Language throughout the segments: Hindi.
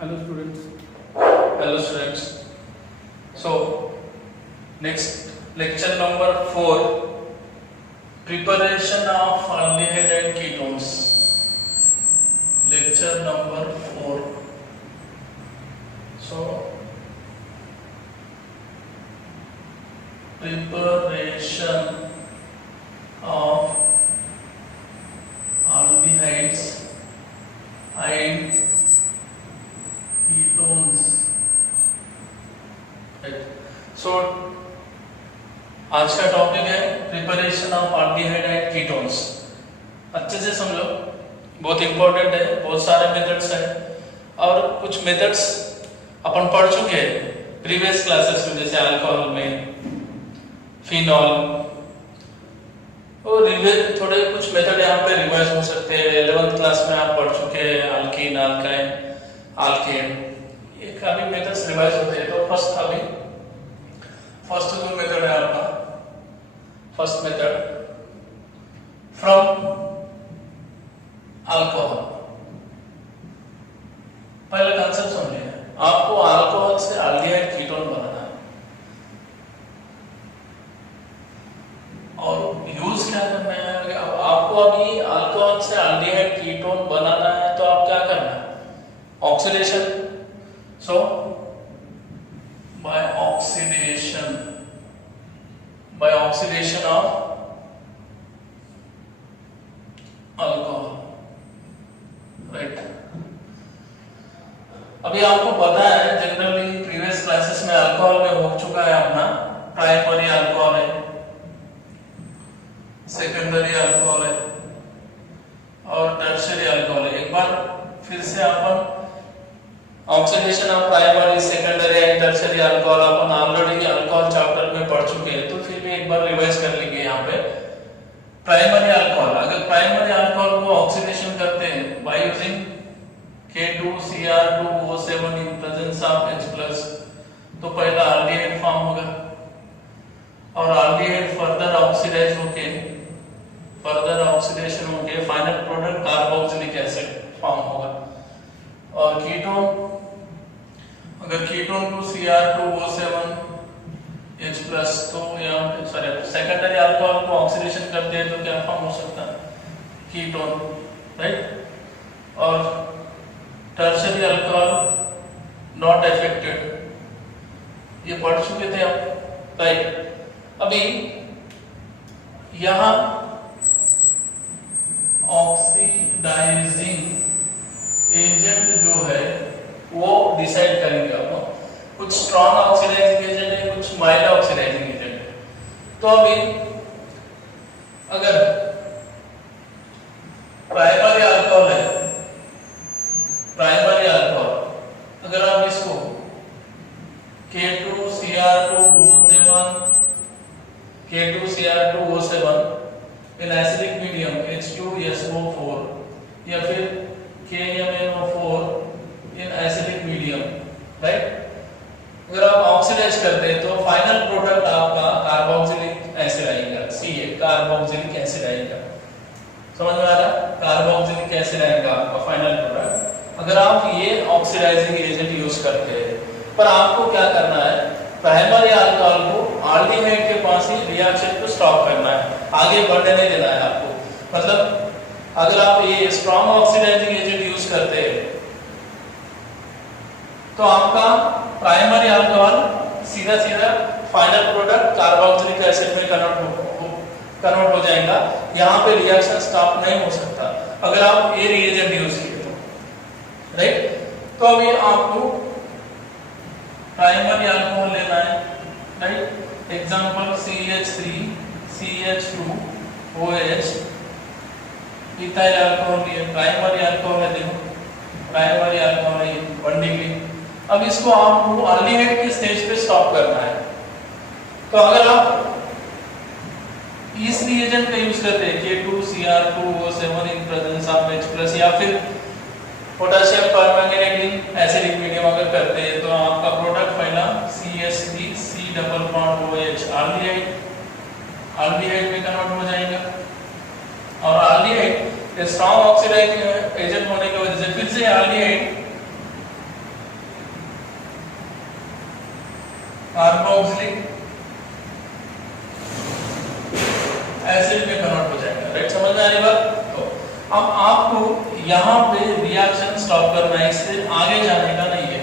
Hello students. Hello students. So next lecture number 4, preparation of aldehyde and ketones. Lecture number 4. So preparation of aldehydes and ketones. Right. So आज का टॉपिक है preparation of aldehyde and ketones. अच्छे से समझो, बहुत इंपॉर्टेंट है. बहुत सारे मेथड्स हैं और कुछ मेथड्स अपन पढ़ चुके हैं प्रीवियस क्लासेस में, जैसे अल्कोहल में, फिनॉल. और थोड़े कुछ मेथड यहाँ पे रिवाइज हो सकते हैं. 11th क्लास में आप पढ़ चुके हैं अल्कीन, अल्काइन, अल्केन. ये काफी मेथड्स रिवाइज होते हैं. तो फर्स्ट जो मेथड है आपका, फर्स्ट मेथड फ्रॉम अल्कोहल. पहले कंसेप्ट समझिए. आपको अल्कोहल से एल्डिहाइड कीटोन बनाना है और यूज क्या करना है. आपको अभी अल्कोहल से एल्डिहाइड कीटोन बनाना है तो आप क्या करना है, oxidation. So by oxidation of alcohol, right. अभी आपको पता है जनरली प्रीवियस क्लासेस में अल्कोहल में हो चुका है अपना प्राइमरी अल्कोहल है, सेकेंडरी अल्कोहल है और टर्शियरी अल्कोहल है. एक बार फिर से अपन oxidation of primary, secondary and tertiary alcohol अपन ऑलरेडी अल्कोहल चैप्टर में पढ़ चुके हैं. तो फिर भी एक बार रिवाइज कर लेंगे. यहाँ पे प्राइमरी अल्कोहल, अगर प्राइमरी अल्कोहल को ऑक्सीडेशन करते हैं by using K2Cr2O7 in presence of H+, तो पहला एल्डिहाइड फॉर्म होगा और एल्डिहाइड फर्दर ऑक्सीडाइज होके, फर्दर ऑक्सीडेशन होके final product carboxylic acid form होगा. और कीटोन, अगर कीटोन को Cr2O7 H+, तो यहाँ पे सॉरी सेकेंडरी अल्कोहल को ऑक्सीडेशन करते हैं तो क्या फॉर्म हो सकता है, कीटोन, राइट. और टर्शियरी अल्कोहल नॉट अफेक्टेड, ये पढ़ चुके थे आप, राइट. अभी यहाँ ऑक्सीडाइजिंग एजेंट जो है वो डिसाइड करेंगे आप. कुछ स्ट्रॉन्ग ऑक्सीडाइजिंग एजेंट है, कुछ माइल्ड ऑक्सीडाइजिंग एजेंट है. तो अभी अगर प्राइमरी अल्कोहल है, प्राइमरी अल्कोहल, अगर आप इसको K2Cr2O7 in acidic medium H2SO4 या फिर KMnO4 in acidic medium, right. अगर आप ऑक्सीडाइज करते हैं तो फाइनल प्रोडक्ट आपका कार्बोक्सिलिक एसिड आएगा, Ca, कार्बोक्सिलिक एसिड आएगा. समझ में आ रहा है, कार्बोक्सिलिक एसिड आएगा आपका फाइनल प्रोडक्ट अगर आप ये ऑक्सीडाइजिंग एजेंट यूज करते हैं. पर आपको क्या करना है, प्राइमरी अल्कोहल को एल्डिहाइड के पास ही रिएक्शन को स्टॉप करना है, आगे बढ़ने नहीं देना है आपको. मतलब अगर आप ये स्ट्रॉन्ग ऑक्सीडाइजिंग एजेंट यूज करते हैं तो आपका प्राइमरी अल्कोहल सीधा सीधा फाइनल प्रोडक्ट कार्बोक्सिलिक एसिड में कन्वर्ट हो जाएगा. यहाँ पे रिएक्शन स्टॉप नहीं हो सकता अगर आप ये रिएजेंट यूज किए तो, राइट. तो अभी आपको प्राइमरी अल्कोहल लेना है, right. Example CH3 CH2OH ethyl alcohol, ये प्राइमरी अल्कोहल है. देखो प्राइमरी अल्कोहल है 1 डिग्री. अब इसको आपको एल्डिहाइड के स्टेज पे स्टॉप करना है. तो अगर आप इस रिएजेंट का यूज करते हैं K2Cr2O7 in presence of H+ या फिर potassium permanganate in acidic medium अगर करते हैं तो आपका प्रोडक्ट पहला CH3 C+OH एल्डिहाइड में कन्वर्ट हो जाएगा. और एल्डिहाइड स्ट्रॉन्ग ऑक्सीडाइजिंग एजेंट होने की वजह से फिर से एल्डिहाइड कार्बोक्सिलिक एसिड में कन्वर्ट हो जाएगा, राइट। समझ में आ रही बात? तो अब आपको यहाँ पे रिएक्शन स्टॉप करना है, इससे आगे जाने का नहीं है।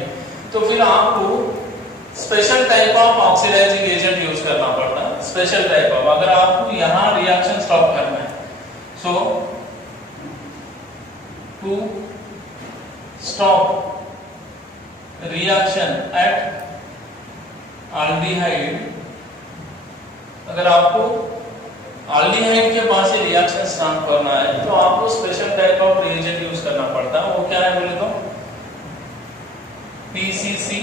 तो फिर आपको special type of oxidising agent use करना पड़ता है, स्पेशल टाइप ऑफ, अगर आपको यहाँ रिएक्शन स्टॉप करना है। So to stop reaction at aldehyde, अगर आपको एल्डिहाइड के पास ये रिएक्शन स्टार्ट करना है तो आपको special type of reagent use करना पड़ता है। वो क्या है बोले तो पीसीसी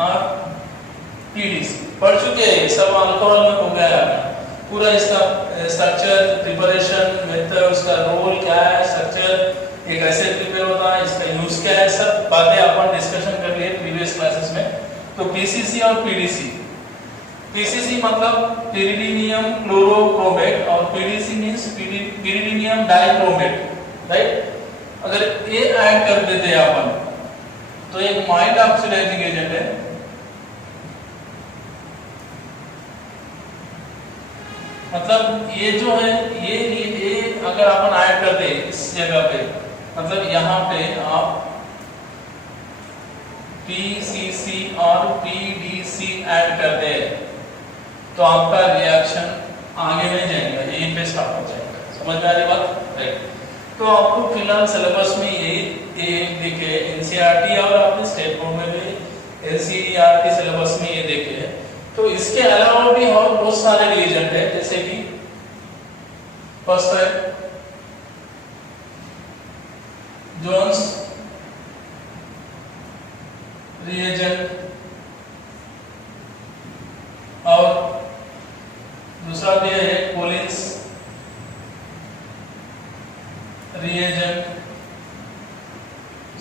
और पीडीसी। पढ़ चुके हैं सब, अल्कोहल में हो गया पूरा, इसका स्ट्रक्चर, प्रिपरेशन मेथड, उसका रोल क्या है, स्ट्रक्चर, ये कैसे प्रिपेयर होता है, इसका यूज क्या है, सब बातें अपन डिस्कशन कर लिए प्रीवियस क्लासेस में। तो पीसीसी और पीडीसी, पीसीसी मतलब पिरिडीनियम क्लोरोक्रोमेट और पीडीसी मींस पिरिडीनियम डाइक्रोमेट, राइट। अगर ये ऐड कर देते हैं अपन तो एक माइल्ड ऑक्सीडाइजिंग एजेंट है, मतलब ये जो है ये अगर अपन ऐड कर दे इस जगह पे, मतलब यहाँ पे आप पीसीसी और पीडीसी ऐड कर दे तो आपका रिएक्शन आगे नहीं जाएगा, यहीं पे स्टॉप हो जाएगा। समझ में आ रही बात, राइट। तो आपको फिलहाल सिलेबस में ये देखे एनसीईआरटी और आपने स्टेट बोर्ड में भी एनसीईआरटी सिलेबस में ये देखे। तो इसके अलावा भी और बहुत सारे रिएजेंट है, जैसे कि फर्स्ट है जोन्स रिएजेंट और दूसरा भी है कोलिन्स रिएजेंट,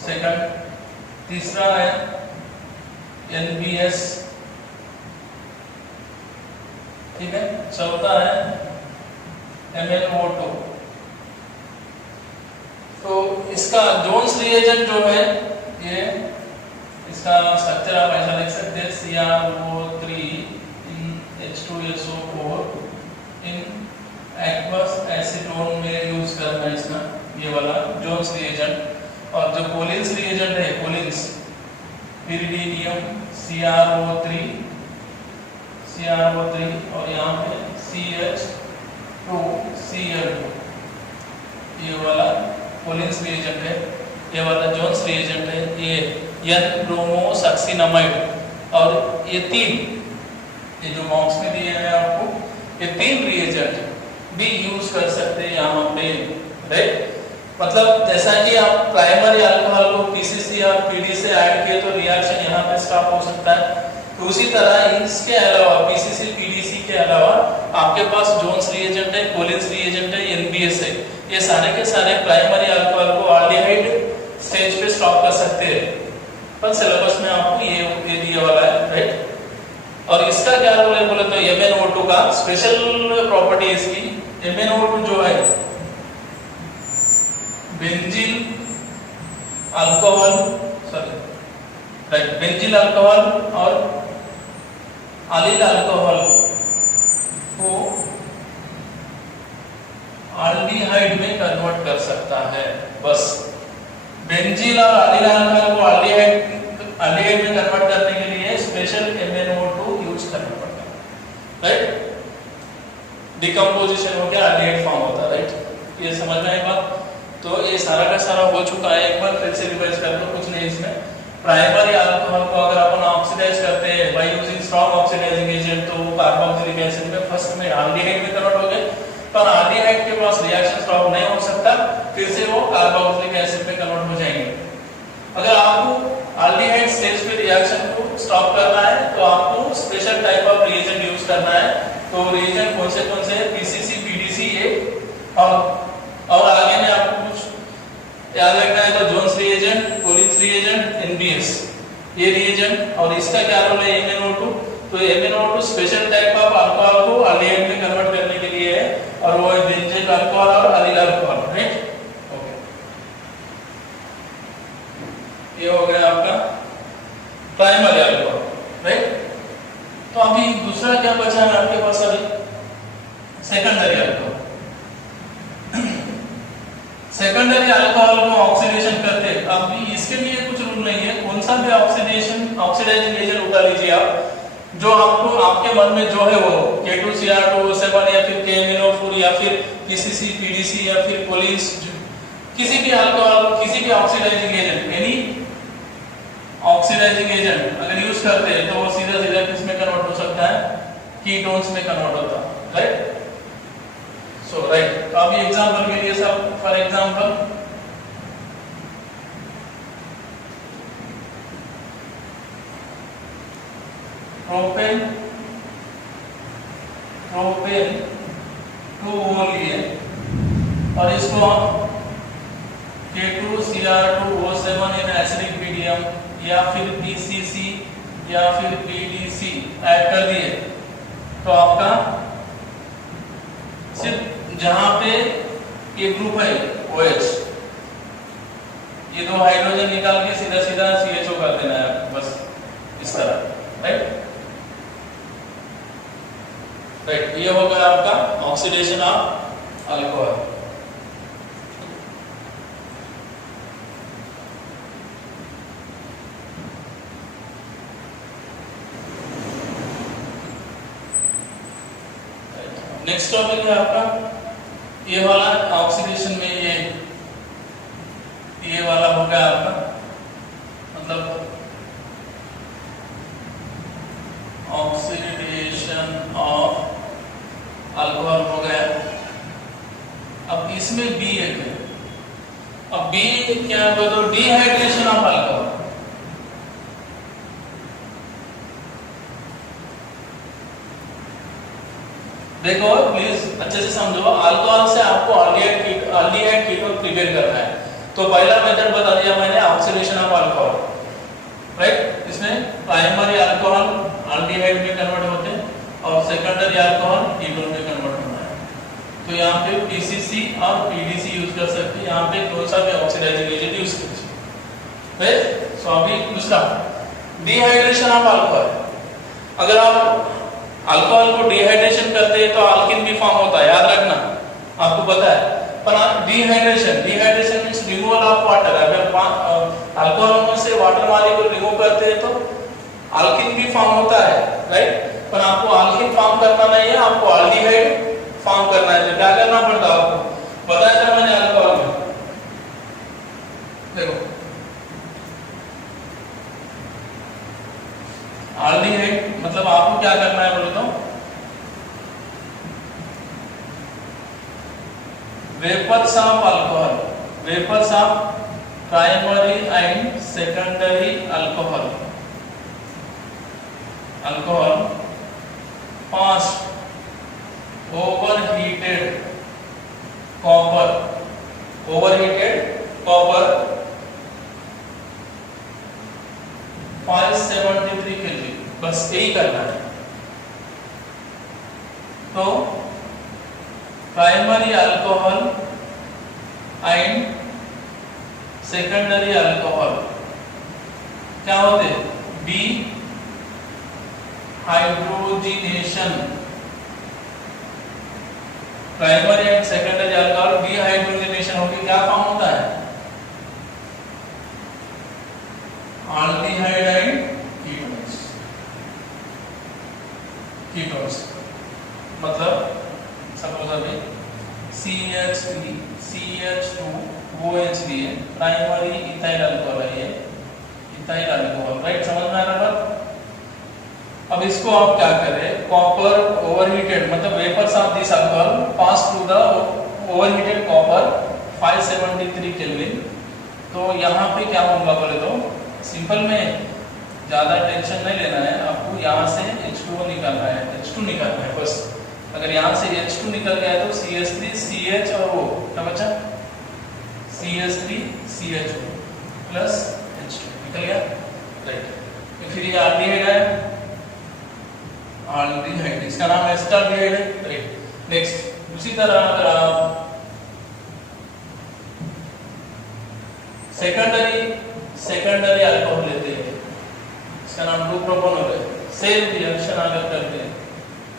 सेकंड। तीसरा है एनबीएस, ठीक है। चौथा है MnO2। तो इसका जोन्स रिएजेंट जो है ये, इसका स्ट्रक्चर आप ऐसा लिख सकते हैं CrO3 in H2SO4 in aqueous acetone में यूज करना है इसका, ये वाला जोन्स रिएजेंट। और जो कोलिन्स रिएजेंट है, कोलिन्स पिरिडीनियम CrO3 और यहाँ पे CH2Cl2, ये वाला कोलिन्स रिएजेंट है। ये वाला जोन्स रिएजेंट है, ये N-ब्रोमोसक्सिनामाइड। और ये तीन, ये जो बॉक्स में दिए हैं आपको, ये तीन रिएजेंट भी यूज कर सकते हैं यहाँ पे, राइट। मतलब जैसा कि आप प्राइमरी अल्कोहल को पीसीसी और पीडी से ऐड किए तो रिएक्शन यहाँ पे स्टॉप हो सकता है, तो उसी तरह इसके अलावा पीसीसी पीडीसी के अलावा आपके पास जोन्स रिएजेंट है, कोलिन्स रिएजेंट है, एनबीएस है, ये सारे के सारे प्राइमरी अल्कोहल को एल्डिहाइड स्टेज पे स्टॉप कर सकते हैं। पर सिलेबस में आपको ये दिया वाला है, राइट। और इसका क्या रोल है बोले तो MnO2 का स्पेशल प्रॉपर्टी है इसकी। MnO2 जो है बेंजील अल्कोहल, सॉरी राइट, बेंजील अल्कोहल और अलील अल्कोहल को एल्डिहाइड में कन्वर्ट कर सकता है। बस बेंजील और अलील अल्कोहल को एल्डिहाइड में कन्वर्ट करने के लिए स्पेशल MnO2 यूज करना पड़ता है, राइट। डिकम्पोजिशन हो गया, एल्डिहाइड फॉर्म होता है, राइट। ये समझ में आई बात। तो ये सारा का सारा हो चुका है, एक बार फिर से रिवाइज कर लो, कुछ नहीं इसमें। प्राइमरी अल्कोहल को अगर अपन ऑक्सीडाइज करते हैं by using strong oxidising agent तो वो कार्बोक्सिलिक एसिड में फर्स्ट में एल्डिहाइड में कन्वर्ट हो गए, पर एल्डिहाइड के पास रिएक्शन स्टॉप नहीं हो सकता, फिर से वो कार्बोक्सिलिक एसिड में कन्वर्ट हो जाएंगे। अगर आपको एल्डिहाइड स्टेज पे रिएक्शन को स्टॉप करना है तो आपको special type of reagent use करना है। तो रिएजेंट कौन से हैं? पीसीसी, पीडीसी ये, और आगे में आपको कुछ याद रखना है तो Jones reagent, Collins reagent, NBS ये रिएजेंट। और इसका क्या रोल है? MnO2। तो MnO2 special type of alcohol को एल्डिहाइड में कन्वर्ट करने के लिए है, और वो है बेंजील अल्कोहल और अलील अल्कोहल, राइट। ओके, ये हो गया आपका प्राइमरी अल्कोहल, राइट। तो अभी दूसरा क्या बचा है आपके पास अभी, सेकेंडरी अल्कोहल। सेकेंडरी अल्कोहल को ऑक्सीडेशन करते हैं, अभी इसके लिए कुछ रूल नहीं है, कौन सा भी ऑक्सीडाइजिंग एजेंट उठा लीजिए आप, जो आपको आपके मन में जो है वो K2Cr2O7 या फिर KMnO4 या फिर PCC PDC या फिर कोलिन्स, किसी भी अल्कोहल, किसी भी oxidising agent, any oxidising agent अगर यूज करते हैं तो वो सीधा सीधा किस में कन्वर्ट हो सकता है, कीटोन्स में कन्वर्ट होता है, राइट। सो राइट, तो अभी एग्जांपल के लिए सब, फॉर एग्जांपल प्रोपेन 2 वो लिए और इसको K2Cr2O7 इन एसिडिक मीडियम या फिर PCC या फिर PDC ऐड कर दिए, तो आपका सिर्फ जहां पे एक ग्रुप है OH, ये दो हाइड्रोजन निकाल के सीधा सीधा CHO कर देना है, बस इस तरह, राइट। राइट, ये हो गया आपका oxidation of alcohol. Next topic है आपका ये वाला, ऑक्सीडेशन में ये वाला हो गया आपका, मतलब ऑक्सीडेशन ऑफ अल्कोहल हो गया। अब इसमें बी एक है, अब बी क्या है तो डिहाइड्रेशन ऑफ अल्कोहल। देखो प्लीज अच्छे से समझो, अल्कोहल से आपको अल्डिहाइड कीटोन प्रिपेयर करना है, तो पहला मेथड बता दिया मैंने, ऑक्सीडेशन ऑफ अल्कोहल, राइट। इसमें प्राइमरी अल्कोहल अल्डिहाइड में कन्वर्ट होते हैं और सेकेंडरी अल्कोहल कीटोन में कन्वर्ट होता है, तो यहाँ पे PCC और PDC यूज कर सकते हैं, यहाँ पे कौन सा भी ऑक्सीडाइजिंग एजेंट यूज कर सकते हैं, राइट। सो अभी दूसरा डिहाइड्रेशन ऑफ अल्कोहल, अगर आप अल्कोहल को डिहाइड्रेशन करते हैं तो अल्किन भी फॉर्म होता है, याद रखना, आपको पता है। पर dehydration means removal of water, अगर अल्कोहल में से वाटर मॉलिक्यूल रिमूव करते हैं तो अल्किन भी फॉर्म होता है, राइट। पर आपको अल्किन फॉर्म करना नहीं है, आपको अल्डिहाइड फॉर्म करना है, तो क्या करना पड़ता है आपको, बताया था मैंने अल्कोहल में, देखो अल्डिहाइड मतलब आपको क्या करना है बोलो तो, vapours of alcohol, vapours of primary and secondary alcohol, alcohol pass overheated copper, overheated copper 573 kelvin, बस यही करना है। तो primary alcohol and secondary alcohol क्या होते हैं, बी hydrogenation, primary and secondary alcohol dehydrogenation होकर क्या फॉर्म होता है, अल्डिहाइड एंड कीटोन्स, मतलब सपोज अभी CH3 CH2OH लिए प्राइमरी इथाइल अल्कोहल है, ये इथाइल अल्कोहल, राइट, समझ में आ रहा है। अब इसको आप क्या करें, कॉपर ओवरहीटेड मतलब vapours of this alcohol pass through the overheated copper 573 kelvin, तो यहाँ पे क्या होगा बोले तो सिंपल में ज्यादा टेंशन नहीं लेना है आपको, यहाँ से H2O निकालना है, H2 निकालना है बस। अगर यहाँ से H2 निकल गया तो CH3 CH और O क्या बचा, CH3 CHO प्लस H2 निकल गया, राइट। फिर ये अल्डिहाइड है, अल्डिहाइड इसका नाम एस्टाल्डिहाइड है, राइट। नेक्स्ट उसी तरह अगर आप सेकेंडरी अल्कोहल लेते हैं, इसका नाम 2 प्रोपोनोल है, सेम रिएक्शन अगर करते हैं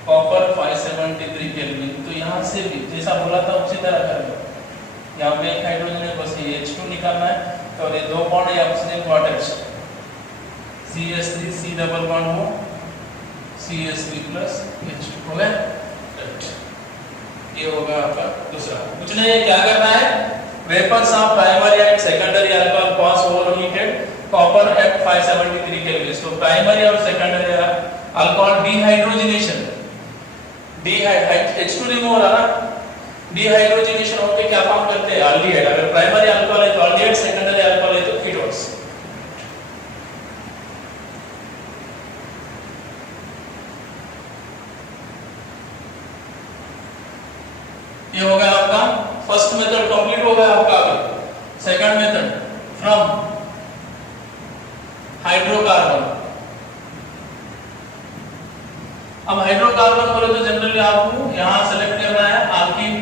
कॉपर 573 केल्विन, तो यहाँ से भी जैसा बोला था उसी तरह कर लो। यहाँ पे एक हाइड्रोजन है, बस ये H2 निकालना है, और ये दो बॉन्ड है ऑक्सीजन को attach, CH3 C double bond हो CH3 प्लस H2 हो गया। ये होगा आपका दूसरा। कुछ नहीं है, क्या करना है, vapours of primary and secondary alcohol pass over heated copper at 573 kelvin. तो प्राइमरी और secondary alcohol dehydrogenation, H2 remove हो रहा ना, डिहाइड्रोजनेशन होके क्या फॉर्म करते हैं, एल्डिहाइड। अगर प्राइमरी अल्कोहल है तो एल्डिहाइड, सेकेंडरी अल्कोहल है तो कीटोन्स। ये हो गया आपका फर्स्ट मेथड कंप्लीट हो गया आपका। अभी सेकंड मेथड फ्रॉम हाइड्रोकार्बन। अब हाइड्रोकार्बन बोले तो जनरली आपको यहां सेलेक्ट करना है आल्कीन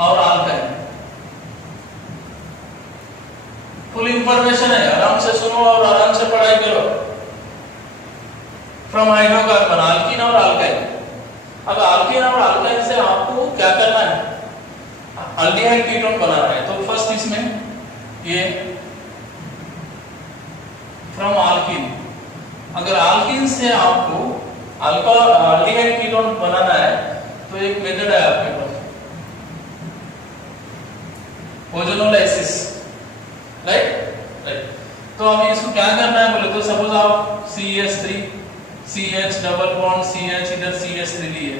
और अल्काइन। फुल इंफॉर्मेशन है, आराम से सुनो और आराम से पढ़ाई करो। फ्रॉम हाइड्रोकार्बन आल्कीन और अल्काइन। अब आल्कीन और अल्काइन से आपको क्या करना है, एल्डिहाइड कीटोन बनाना है। तो फर्स्ट इसमें ये फ्रॉम आल्कीन, अगर आल्कीन से आपको अल्कोहल एल्डिहाइड कीटोन बनाना है तो एक मेथड है आपके पास, ओजोनोलाइसिस, राइट। तो अभी इसको क्या करना है बोले तो सपोज आप CH3 CH double bond CH इधर CH3 लिए,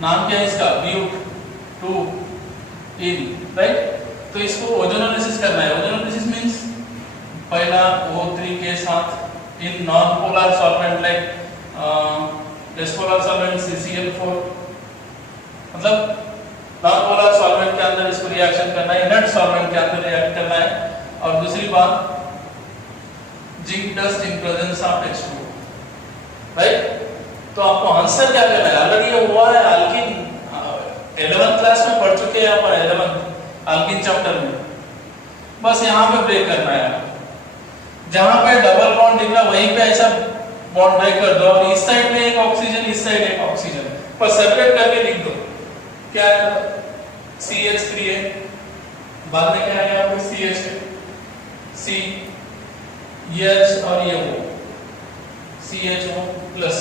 नाम क्या है इसका, ब्यूट-2-इन, राइट। तो इसको ओजोनोलाइसिस करना है। ओजोनोलाइसिस मींस पहला O3 के साथ in non polar solvent like this polar solvent CCl4, मतलब नॉन पोलर सॉल्वेंट के अंदर इसको रिएक्शन करना है, इनर्ट सॉल्वेंट के अंदर रिएक्ट करना है। और दूसरी बात zinc dust in presence of H2, right. तो आपको आंसर क्या करना है, ऑलरेडी ये हुआ है अल्कीन, 11th क्लास में पढ़ चुके हैं अपन 11th अल्कीन चैप्टर में। बस यहाँ पे ब्रेक करना है, जहां पे डबल बॉन्ड दिख रहा वहीं पे ऐसा बॉन्ड ब्रेक कर दो, और इस साइड में एक ऑक्सीजन, इस साइड एक ऑक्सीजन, पर सेपरेट करके लिख दो। क्या है, CH3 है, बाद में क्या है यहाँ पे CH है, C H और ये वो CHO प्लस,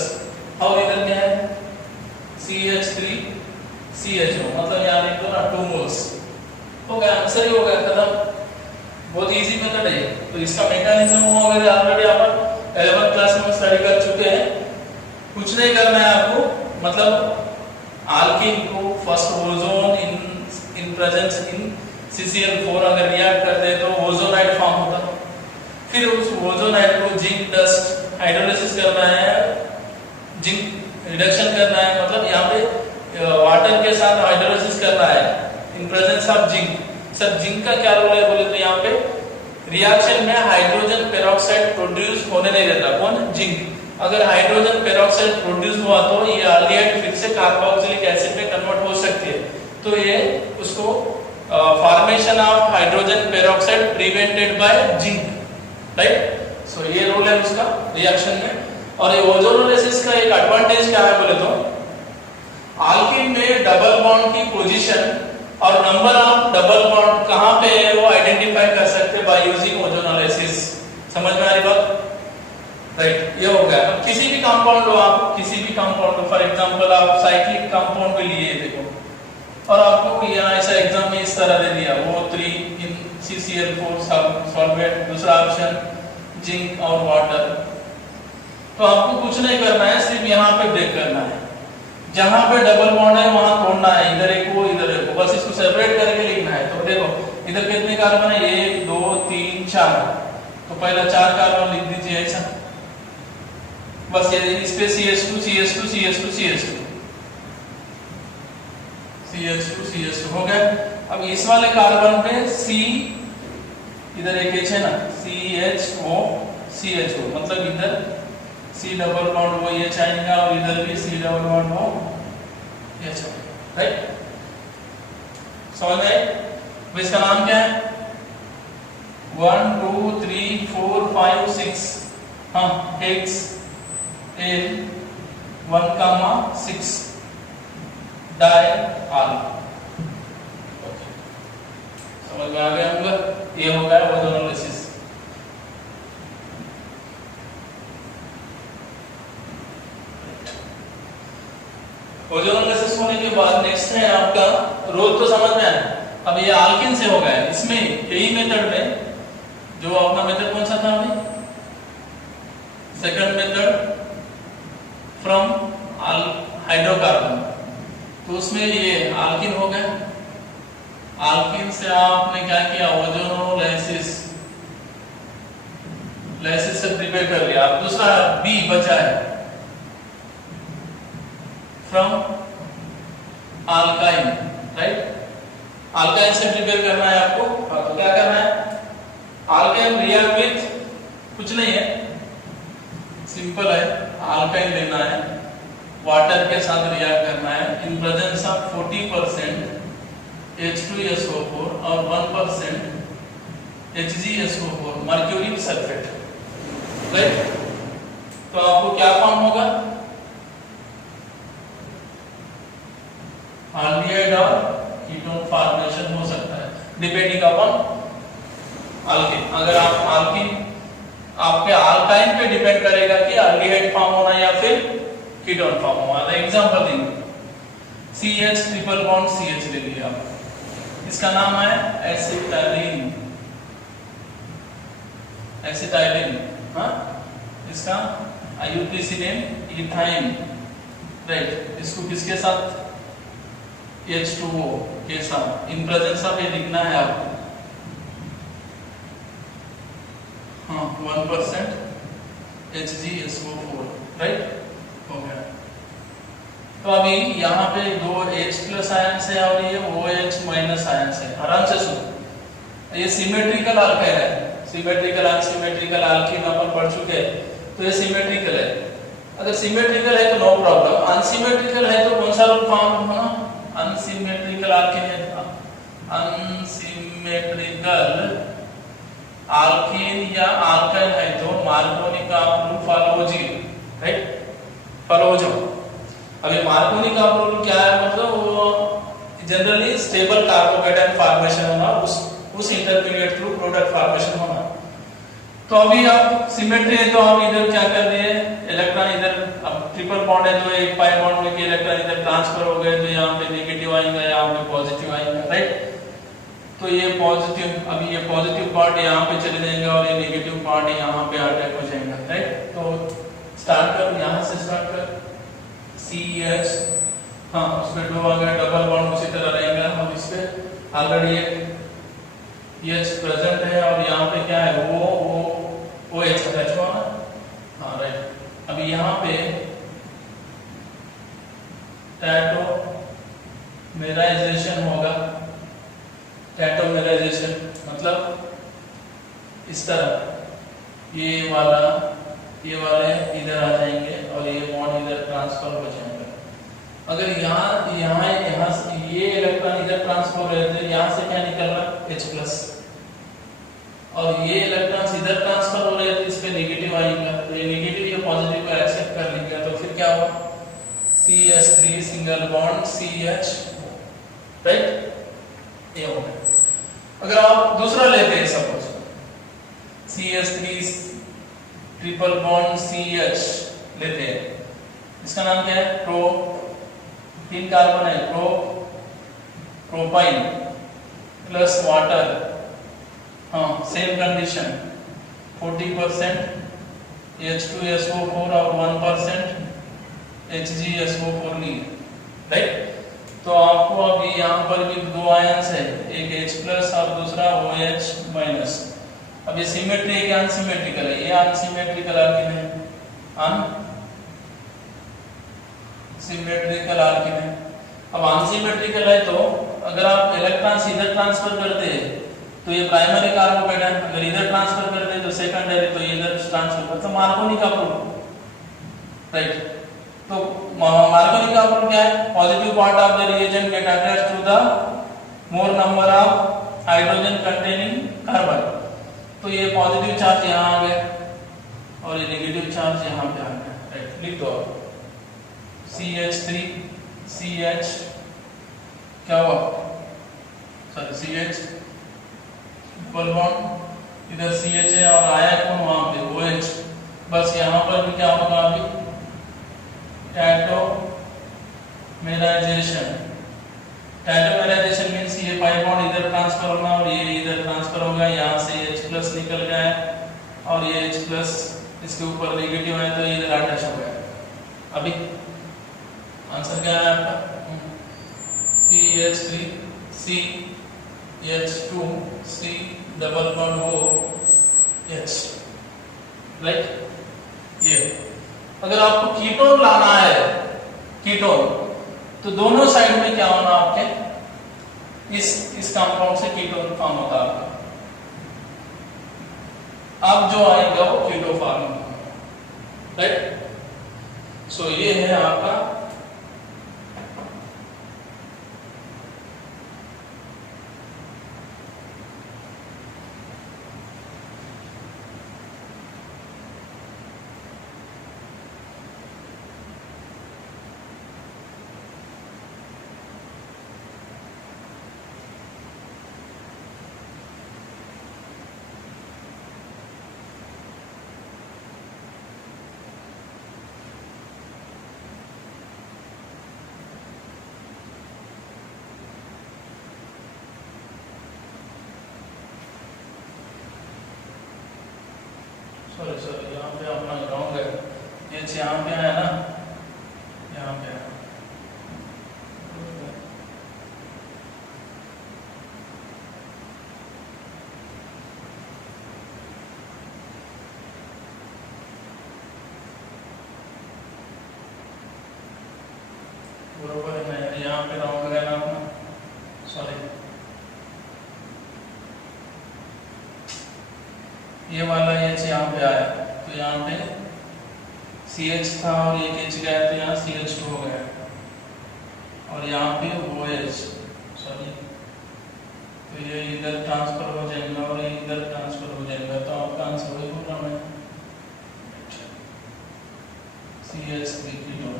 और इधर क्या है CH3 CHO, मतलब यहाँ लिख दो ना 2 मोल्स, हो गया, आंसर ही हो गया, खत्म। बहुत इजी मेथड है। तो इसका मैकेनिज्म वगैरह ऑलरेडी अपन 11th क्लास में स्टडी कर चुके हैं, कुछ नहीं करना है आपको। मतलब आल्कीन को first ozone in presence in CCl4 अगर रिएक्ट करते हैं तो ओजोनाइड फॉर्म होता है, फिर उस ओजोनाइड को जिंक डस्ट हाइड्रोलाइसिस करना है, जिंक रिडक्शन करना है, मतलब यहाँ पे वाटर के साथ हाइड्रोलाइसिस करना है in presence of zinc. Sir zinc का क्या रोल है बोले तो यहाँ पे रिएक्शन में हाइड्रोजन पेरोक्साइड प्रोड्यूस होने नहीं देता, कौन, जिंक। अगर हाइड्रोजन पेरोक्साइड प्रोड्यूस हुआ तो ये एल्डिहाइड फिर से कार्बोक्सिलिक एसिड में कन्वर्ट हो सकती है, तो ये उसको formation of hydrogen peroxide prevented by zinc, right. So ये रोल है उसका रिएक्शन में। और ये ओजोनोलाइसिस का एक एडवांटेज क्या है बोले तो आल्कीन में डबल बॉन्ड की पोजीशन और नंबर ऑफ डबल बॉन्ड कहां पे है वो आइडेंटिफाई कर सकते बाय यूजिंग ओजोनोलाइसिस। समझ में आ रही बात, राइट। ये हो गया। अब किसी भी कंपाउंड लो आप, किसी भी कंपाउंड लो, फॉर एग्जांपल आप साइक्लिक कंपाउंड पे लिए देखो, और आपको यहाँ ऐसा एग्जाम में इस तरह दे दिया O3 इन CCl4 सॉल्वेंट, दूसरा ऑप्शन जिंक और वाटर, तो आपको कुछ नहीं करना है, सिर्फ यहाँ पे ब्रेक करना है। जहां पे डबल बॉन्ड है वहां तोड़ना है, इधर एक वो इधर एक वो, बस इसको सेपरेट करके लिखना है। तो देखो इधर कितने कार्बन है, 1 2 3 4, तो पहला 4 कार्बन लिख दीजिए ऐसा, बस ये इस पे CH2 CH2 CH2 CH2 CH2 CH2 हो गया। अब इस वाले कार्बन पे C, इधर एक H है ना, CHO CHO, मतलब इधर C डबल बॉन्ड वो ये आएगा और इधर भी C डबल बॉन्ड वो ये आएगा, राइट। समझ में? अब इसका नाम क्या है, 1 2 3 4 5 6, हाँ हेक्स in 1,6 diol। समझ में आ गया होगा? ये हो गया ओजोनोलिसिस। ओजोनोलिसिस होने के बाद नेक्स्ट है आपका रोल, तो समझ में आया। अब ये आल्किन से हो गया, इसमें यही मेथड में जो अपना मेथड कौन सा था अभी, सेकंड मेथड फ्रॉम हाइड्रोकार्बन, तो उसमें ये आल्किन हो गया। आल्किन से आपने क्या किया, ओजोनोलाइसिस से प्रिपेयर कर लिया। अब दूसरा बी बचा है, फ्रॉम अल्काइन, राइट। अल्काइन से प्रिपेयर करना है आपको, तो क्या करना है, अल्काइन रिएक्ट विथ, कुछ नहीं है, सिंपल है, अल्काइन लेना है, वाटर के साथ रिएक्ट करना है इन प्रेजेंस ऑफ 40% H2SO4 और 1% HgSO4 मर्क्यूरी सल्फेट, राइट। तो आपको क्या फॉर्म होगा, एल्डिहाइड और कीटोन फॉर्मेशन हो सकता है डिपेंडिंग अपॉन अल्किन। अगर आप अल्किन, आपके अल्काइन पे डिपेंड करेगा कि एल्डिहाइड फॉर्म होना या फिर कीटोन फॉर्म होना। एग्जांपल देंगे, CH ट्रिपल बॉन्ड CH ले लिया, इसका नाम है एसिटाइलिन, एसिटाइलिन, हाँ, इसका IUPAC नेम इथाइन, राइट। इसको किसके साथ, H2O के साथ इन प्रेजेंस ऑफ, ये लिखना है आपको, हाँ, 1% HgSO4, राइट, हो गया। तो अभी यहाँ पे दो H+ आयंस है और ये OH- आयंस है, आराम से सुनो। ये सिमेट्रिकल अल्काइल है, सिमेट्रिकल अनसिमेट्रिकल अल्कीन अपन पढ़ चुके हैं, तो ये सिमेट्रिकल है। अगर सिमेट्रिकल है तो नो प्रॉब्लम, अनसिमेट्रिकल है तो कौन सा रूल फॉर्म होना, अनसिमेट्रिकल अल्कीन है, अनसिमेट्रिकल अल्कीन या अल्काइल है तो मार्कोनी का रूल फॉलो कीजिए, राइट, फॉलो हो जाओ। अभी मार्कोनी का रूल क्या है, मतलब वो जनरली स्टेबल कार्बोकेटायन फॉर्मेशन होना, उस इंटरमीडिएट थ्रू प्रोडक्ट फॉर्मेशन होना। तो अभी आप सिमेट्री है तो हम इधर क्या कर रहे हैं, इलेक्ट्रॉन इधर, अब ट्रिपल बॉन्ड है तो एक पाई बॉन्ड में के इलेक्ट्रॉन इधर ट्रांसफर हो गए, तो यहाँ पे नेगेटिव आएगा, यहाँ पे पॉजिटिव आएगा, राइट। तो ये पॉजिटिव, अभी ये पॉजिटिव पार्ट यहाँ पे चले जाएंगे और ये नेगेटिव पार्ट यहाँ पे अटैक हो जाएगा, राइट। तो स्टार्ट कर, यहाँ से स्टार्ट कर, CH, हाँ, उसमें दो आ गए, डबल बॉन्ड उसी तरह रहेगा, और इस पे ऑलरेडी एक H प्रेजेंट है और यहाँ पे क्या है, OH अटैच हुआ ना, हाँ, राइट। अभी यहाँ पे टैटोमेराइजेशन होगा, टैटोमेराइजेशन मतलब इस तरह ये वाले इधर आ जाएंगे और ये बॉन्ड इधर ट्रांसफर हो जाएगा। अगर यहाँ से ये इलेक्ट्रॉन इधर ट्रांसफर हो रहे थे, यहाँ से क्या निकल रहा, H+, और ये इलेक्ट्रॉन्स इधर ट्रांसफर हो रहे थे, इस पे नेगेटिव आएगा, तो ये नेगेटिव या पॉजिटिव को एक्सेप्ट कर लेंगे, तो फिर क्या होगा, CH3 single bond CH, right, ये हो गया। अगर आप दूसरा लेते हैं, suppose CH3 triple bond CH लेते हैं, इसका नाम क्या है, तीन कार्बन है, प्रोपाइन प्लस वाटर, हाँ, सेम कंडीशन, 40% H2SO4 और 1% HgSO4 नहीं, राइट। तो आपको अभी यहाँ पर भी दो आयंस है, एक H+ और दूसरा OH-। अब ये सिमेट्री है कि अनसिमेट्रिकल है, ये अनसिमेट्रिकल आल्कीन है, अनसिमेट्रिकल आल्कीन है। अब अनसिमेट्रिकल है तो अगर आप इलेक्ट्रॉन इधर ट्रांसफर करते हैं तो ये प्राइमरी कार्बोकेटायन, अगर इधर ट्रांसफर करते हैं तो सेकेंडरी, तो ये इधर ट्रांसफर करते, तो मार्कोनी का प्रूफ, राइट। तो मार्कोनी का प्रूफ क्या है, positive part of the reagent get attached to the more number of hydrogen containing carbon, तो ये पॉजिटिव चार्ज यहाँ आ गया और ये नेगेटिव चार्ज यहाँ पे आ गया, राइट, लिख दो CH3 CH क्या हुआ, सॉरी CH डबल बॉन्ड, इधर CH है और आया कौन वहां पे OH, बस यहाँ पर भी क्या होगा अभी टैटोमेराइजेशन। टैटोमेराइजेशन मीन्स ये पाई बॉन्ड इधर ट्रांसफर होगा और ये इधर ट्रांसफर होगा, यहाँ से H प्लस निकल गया है और ये H प्लस इसके ऊपर नेगेटिव है तो इधर अटैच हो गया। अभी आंसर क्या है आपका CH3 CH2 C double bond OH, right. ये अगर आपको कीटोन लाना है, कीटोन, तो दोनों साइड में क्या होना आपके, इस कंपाउंड से कीटोन फॉर्म होता है आपका, अब जो आएगा वो कीटो फॉर्म होगा, राइट। सो ये है आपका सॉरी यहाँ पे अपना रॉन्ग है, ये यहाँ पे है ना, यहाँ पे है, बरोबर है ना, यहाँ पे रॉन्ग है ना अपना, सॉरी। ये वाला H यहाँ पे आया तो यहाँ पे CH था और एक H गया तो यहाँ CH2 हो गया और यहाँ पे OH, सॉरी, तो ये इधर ट्रांसफर हो जाएगा और ये इधर ट्रांसफर हो जाएगा, तो आपका आंसर वही बोल रहा मैं, CH3 ketone,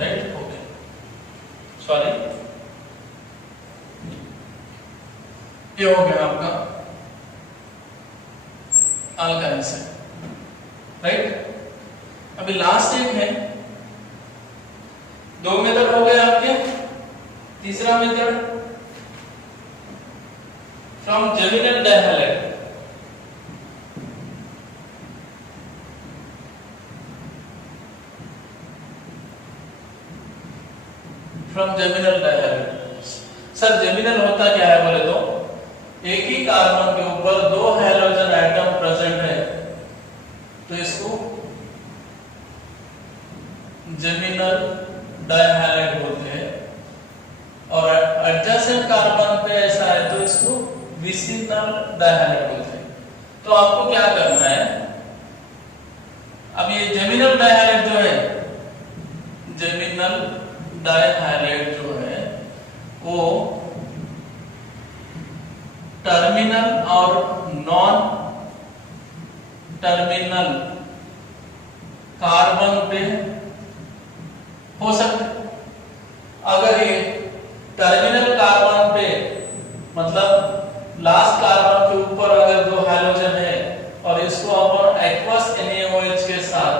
right. Okay, sorry, ये हो गया आपका अल्काइल से, राइट। अभी लास्ट एक है, दो मेथड हो गए आपके, तीसरा method from geminal dihalide, from geminal dihalide. Sir geminal होता क्या है बोले तो, एक ही कार्बन के ऊपर दो हैलोजन एटम प्रेजेंट है तो इसको जेमिनल डाइहैलाइड बोलते हैं, और एडजेसेंट कार्बन पे ऐसा है तो इसको विसिनल डाइहैलाइड बोलते हैं। तो आपको क्या करना है, अब ये जेमिनल डाइहैलाइड जो है, जेमिनल डाइहैलाइड जो है वो टर्मिनल और नॉन टर्मिनल कार्बन पे हो सकते। अगर ये टर्मिनल कार्बन पे मतलब लास्ट कार्बन के ऊपर अगर दो हैलोजन है और इसको अपन एक्वस NaOH के साथ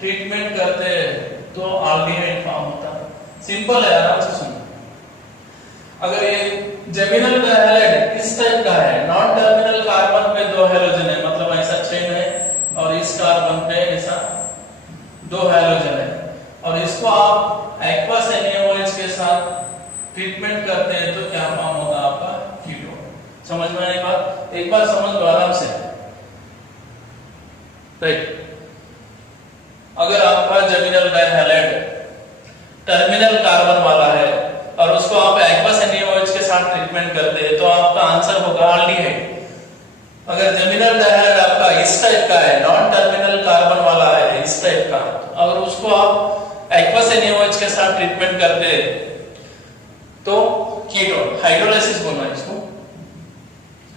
ट्रीटमेंट करते हैं तो एल्डिहाइड फॉर्म होता है। सिंपल है, आराम से सुनो। अगर ये जेमिनल डाइहैलाइड इस टाइप का है, नॉन टर्मिनल कार्बन पे दो हैलोजन है, मतलब ऐसा चेन है और इस कार्बन पे ऐसा दो हैलोजन है और इसको आप एक्वस NaOH के साथ ट्रीटमेंट करते हैं तो क्या फॉर्म होता है आपका, कीटोन। समझ में आई बात? एक बार समझ लो आराम से, राइट। अगर आपका जेमिनल डाइहैलाइड टर्मिनल कार्बन वाला है और उसको आप एक्वस NaOH के साथ ट्रीटमेंट करते हैं तो आपका आंसर होगा एल्डिहाइड। अगर जेमिनल डाइहैलाइड आपका इस टाइप का है, नॉन टर्मिनल कार्बन वाला है इस टाइप का, अगर उसको आप एक्वस NaOH के साथ ट्रीटमेंट करते हैं तो कीटोन, हाइड्रोलाइसिस बोलना है इसको,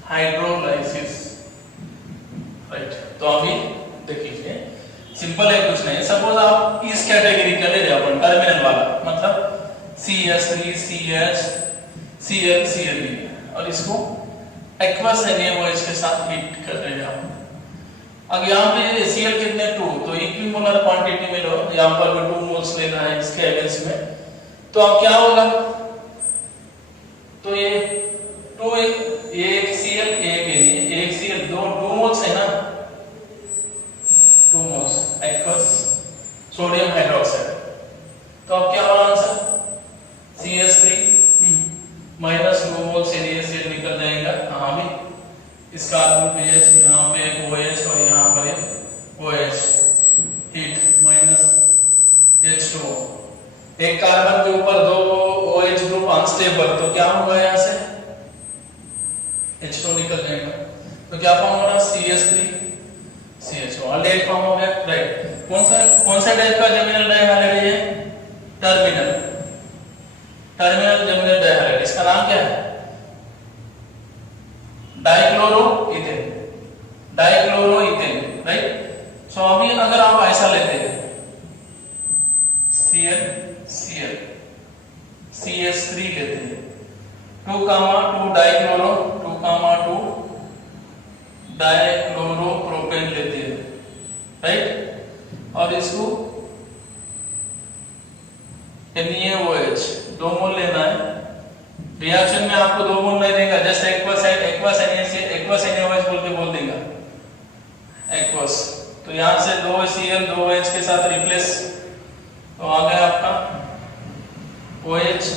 हाइड्रोलाइसिस, राइट। तो अभी देखिए सिंपल है, कुछ नहीं। सपोज आप इस कैटेगरी का ले रहे अपन टर्मिनल वाला, मतलब CH3 CH Cl Cl और इसको एक्वस NaOH के साथ हीट कर रहे हैं आप। अब यहाँ पे Cl कितने 2, तो इक्विमोलर क्वांटिटी में लो, यहाँ पर भी 2 मोल्स लेना है इसके अगेंस्ट में, तो अब क्या होगा, तो ये 2 एक Cl एक Cl 2 मोल्स है ना, 2 मोल्स एक्वस सोडियम हाइड्रोक्साइड। तो अब क्या होगा answer, CH3 minus 2 moles NaCl निकल जाएगा। हाँ भी इस कार्बन पे H, यहाँ पे एक OH और यहाँ पर एक OH, हीट माइनस H2O। एक कार्बन के ऊपर 2 OH ग्रुप अनस्टेबल, तो क्या होगा, यहाँ से H2 निकल जाएगा। तो क्या फॉर्म हो रहा, CH3 CHO, ऑलरेडी फॉर्म हो गया, राइट। कौन सा टाइप का जर्मिनल डाइहाइड्रेट है, टर्मिनल जर्मिनल डाइहाइड्रेट। इसका नाम क्या है, डाइक्लोरोइथेन, राइट। सो अभी अगर आप ऐसा लेते हैं Cl CH3 लेते हैं, 2 डाइक्लोरोप्रोपेन लेते हैं, राइट। और इसको NaOH 2 मोल लेना है। रिएक्शन में आपको 2 मोल नहीं देगा, जस्ट एक्वस NaOH बोल देगा एक्वस। तो यहां से 2 Cl 2 OH के साथ रिप्लेस, तो आ गया आपका OH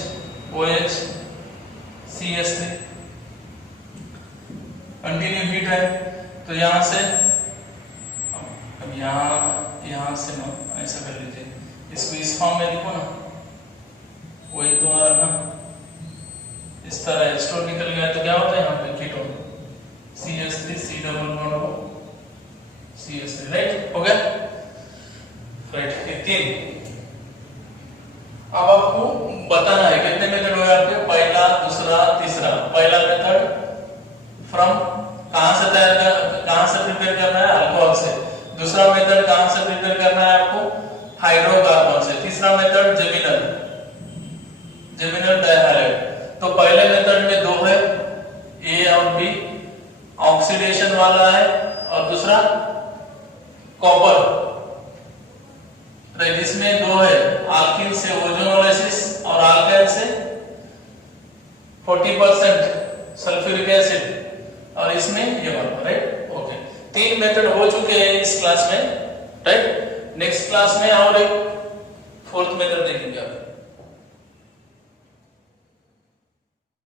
CH3। कंटिन्यू हीट है, तो यहां से अब यहां से ना ऐसा कर लीजिए, इसको इस फॉर्म में लिखो ना, वही तो आ रहा ना, इस तरह H2 निकल गया, तो क्या होता है यहाँ पे ketone CH3 C double bond हो CH3, राइट। हो गया, राइट। ये 3। अब आपको बताना है कितने मेथड हुए आपके, पहला, दूसरा, तीसरा। पहला मेथड फ्रॉम कहां से प्रिपेयर करना है, अल्कोहल से। दूसरा मेथड कहां से प्रिपेयर करना है आपको, हाइड्रोकार्बन से। तीसरा मेथड जर्मिनल डाइहाइड्रेट। तो पहले मेथड में 2 है, A और B, ऑक्सीडेशन वाला है, और दूसरा कॉपर, राइट। इसमें 2 है, आल्कीन से ओजोनोलाइसिस और अल्काइल से 40% सल्फ्यूरिक एसिड, और इसमें ये वाला, राइट। ओके, 3 मेथड हो चुके हैं इस क्लास में, राइट। नेक्स्ट क्लास में और एक